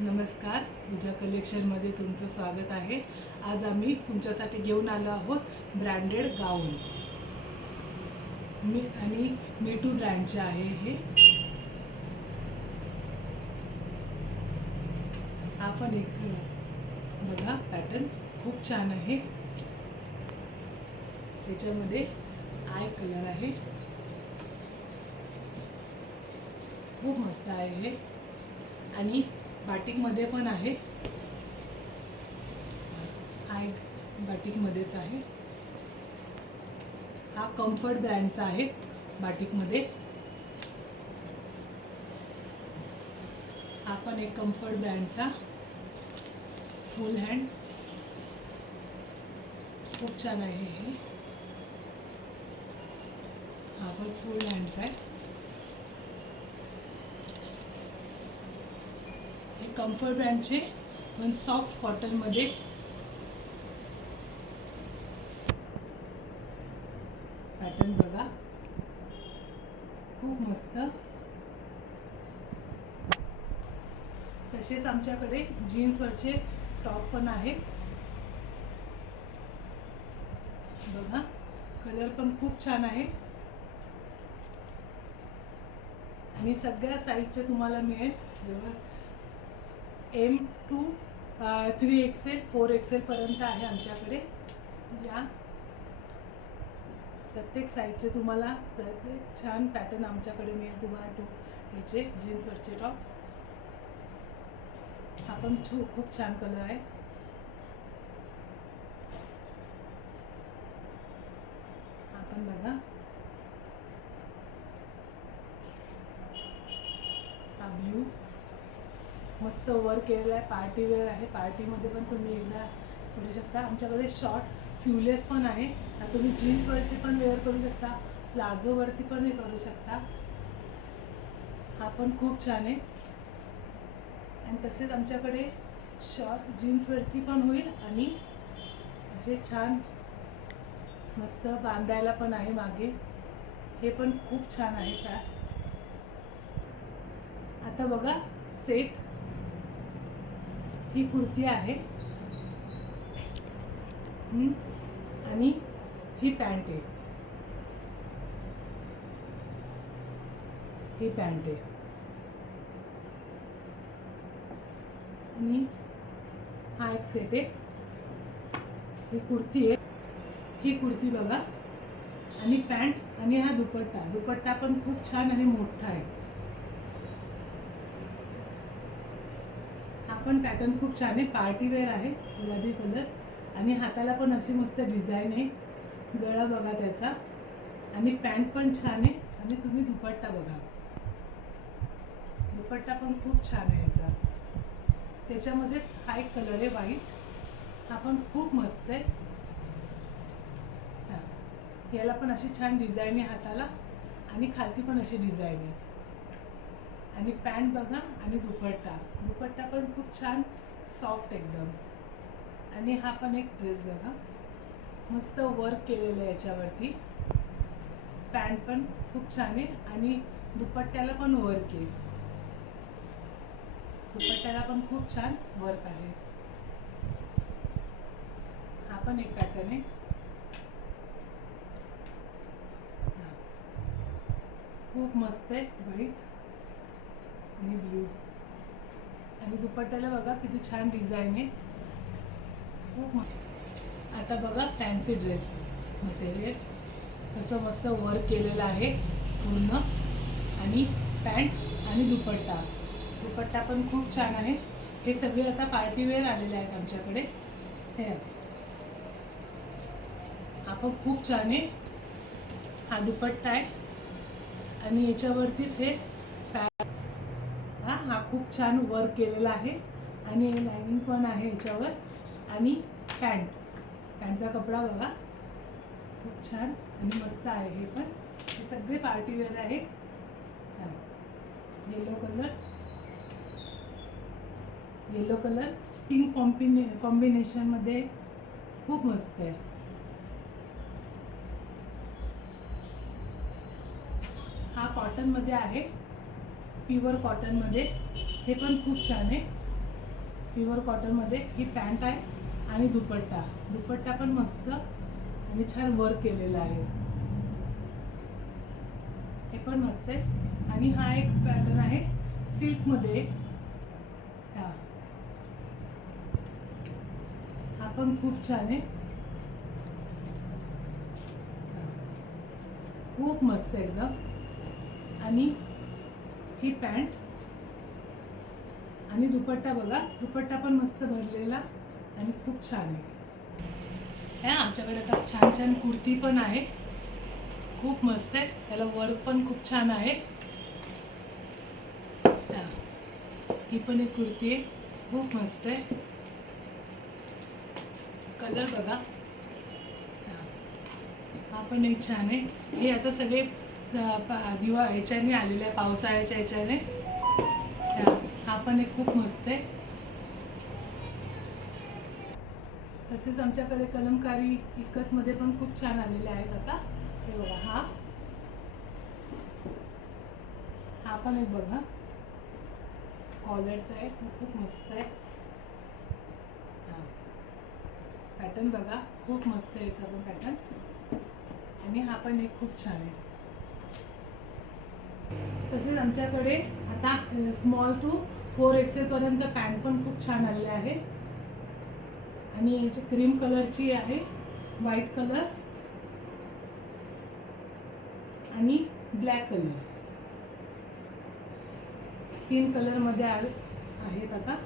नमस्कार, पूजा कलेक्शनमध्ये तुमचं स्वागत आहे। आज आम्ही तुमच्यासाठी घेऊन आलो आहोत ब्रँडेड गाऊन। मीटू ब्रँडचे आहे हे। हा पण एक बघा पॅटर्न खूप छान आहे। त्याच्यामध्ये आय कलर आहे, खूप मस्त आहे हे। आणि बाटिकमध्ये पण आहे, आय बाटिकमध्येच आहे। हा कम्फर्ट ब्रँडचा आहे बाटिकमध्ये। हा पण एक कम्फर्ट ब्रँडचा फुल हँड, खूप छान आहे हे। हा पण फुल हँड्स आहे। हे कम्फर्ट ब्रँडचे पण सॉफ्ट कॉटनमध्ये पॅटर्न बघा, खूप मस्त। तसेच आमच्याकडे जीन्सवरचे टॉप पण आहेत बघा, कलर पण खूप छान आहे आणि सगळ्या साईजचे तुम्हाला मिळेल। M to 3XL 4XL पर्यंत आहे आमच्याकडे। या प्रत्येक साईजचे तुम्हाला प्रत्येक छान पॅटर्न आमच्याकडे मिळेल तुम्हाला। ह्याचे जीन्सवरचे टॉप हा पण खूप छान कलर आहे। हा पण बघा, हा ब्ल्यू मस्त वर्क केलेला आहे, पार्टी वेअर आहे। पार्टीमध्ये पण तुम्ही एकदा करू शकता। आमच्याकडे शॉर्ट स्लीवलेस पण आहे, तुम्ही जीन्सवरचे पण वेअर करू शकता, प्लाझोवरती पण हे करू शकता। हा पण खूप छान आहे। आणि तसेच आमच्याकडे शॉर्ट जीन्सवरती पण होईल आणि असे छान मस्त बांधायला पण आहे मागे, हे पण खूप छान आहे का। आता बघा सेट, ही कुर्ती आहे आणि ही पॅन्ट आहे, ही पॅन्ट आहे आणि हा एक सेट आहे। ही कुर्ती आहे, ही कुर्ती बघा आणि पॅन्ट आणि हा दुपट्टा। दुपट्टा पण खूप छान आणि मोठा आहे। हा पण पॅटर्न खूप छान आहे, पार्टी वेअर आहे, गुलाबी कलर आणि हाताला पण अशी मस्त डिझाईन आहे। गळा बघा त्याचा आणि पॅन्ट पण छान आहे। आणि तुम्ही दुपट्टा बघा, दुपट्टा पण खूप छान आहे याचा। त्याच्यामध्येच हा एक कलर आहे व्हाईट, हा पण खूप मस्त आहे। याला पण अशी छान डिझाईन आहे हाताला आणि खालती पण अशी डिझाईन आहे। आणि पॅन्ट बघा आणि दुपट्टा, दुपट्टा पण खूप छान सॉफ्ट एकदम। आणि हा पण एक ड्रेस बघा, मस्त वर्क केलेलं आहे याच्यावरती। पॅन्ट पण खूप छान आहे आणि दुपट्ट्याला पण वर्क आहे, दुपट्ट्याला पण खूप छान वर्क आहे। हा पण एक पॅटर्न आहे, खूप मस्त आहे, व्हाईट आणि ब्ल्यू। आणि दुपट्ट्याला बघा किती छान डिझाईन आहे, खूप मस्त। आता बघा फॅन्सी ड्रेस मटेरियल कसं मस्त वर्क केलेलं आहे पूर्ण। आणि पॅन्ट आणि दुपट्टा, दुपट्टा पण खूप छान आहे। हे सगळे आता पार्टी वेअर आलेले आहेत आमच्याकडे। हे हा पण खूप छान आहे, हा दुपट्टा आहे आणि याच्यावरतीच हे हा खूप छान वर्क केलेला आहे आणि लाइनिंग पण आहे याच्यावर। आणि पॅन्टचा कपडा बघा, खूप छान आणि मस्त आहे। हे पण हे सगळे पार्टी वेअर आहे। Yellow colour, yellow colour pink कॉम्बिनेशनमध्ये खूप मस्त आहे। हा कॉटनमध्ये आहे, प्युअर कॉटनमध्ये, हे पण खूप छान आहे। प्युअर कॉटनमध्ये ही पॅन्ट आहे आणि दुपट्टा पण मस्त आणि छान वर्क केलेला आहे, हे पण मस्त आहे. आणि हा एक पॅटर्न आहे सिल्कमध्ये, हा पण खूप छान आहे, खूप मस्त आहे एकदम. आणि ही पॅन्ट आणि दुपट्टा बघा, दुपट्टा पण मस्त भरलेला आणि खूप छान आहे. ह्या आमच्याकडे आता छान छान कुर्ती पण आहे, खूप मस्त आहे, त्याला वर्क पण खूप छान आहे. ही पण एक कुर्ती आहे, खूप मस्त आहे, कलर बघा, हा पण एक छान आहे. हे आता सगळे ह्याच्याने आलेले आहे, पावसाळ्याच्या ह्याच्याने. हा पण एक खूप मस्त आहे. तसेच आमच्याकडे कलमकारी इकतमध्ये पण खूप छान आलेले आहेत आता. हे बघा, हा पण एक बघा, कॉलरचा आहे, खूप मस्त आहे. पॅटर्न बघा, खूप मस्त आहे याचा पण पॅटर्न. आणि हा पण एक खूप छान आहे. तसेच आमच्याकडे आता स्मॉल टू 4XL पर्यंत पॅन्ट पण खूप छान आलेले आहे. आणि याची क्रीम कलरची आहे, व्हाईट कलर आणि ब्लॅक कलर, 3 कलरमध्ये आहेत आता.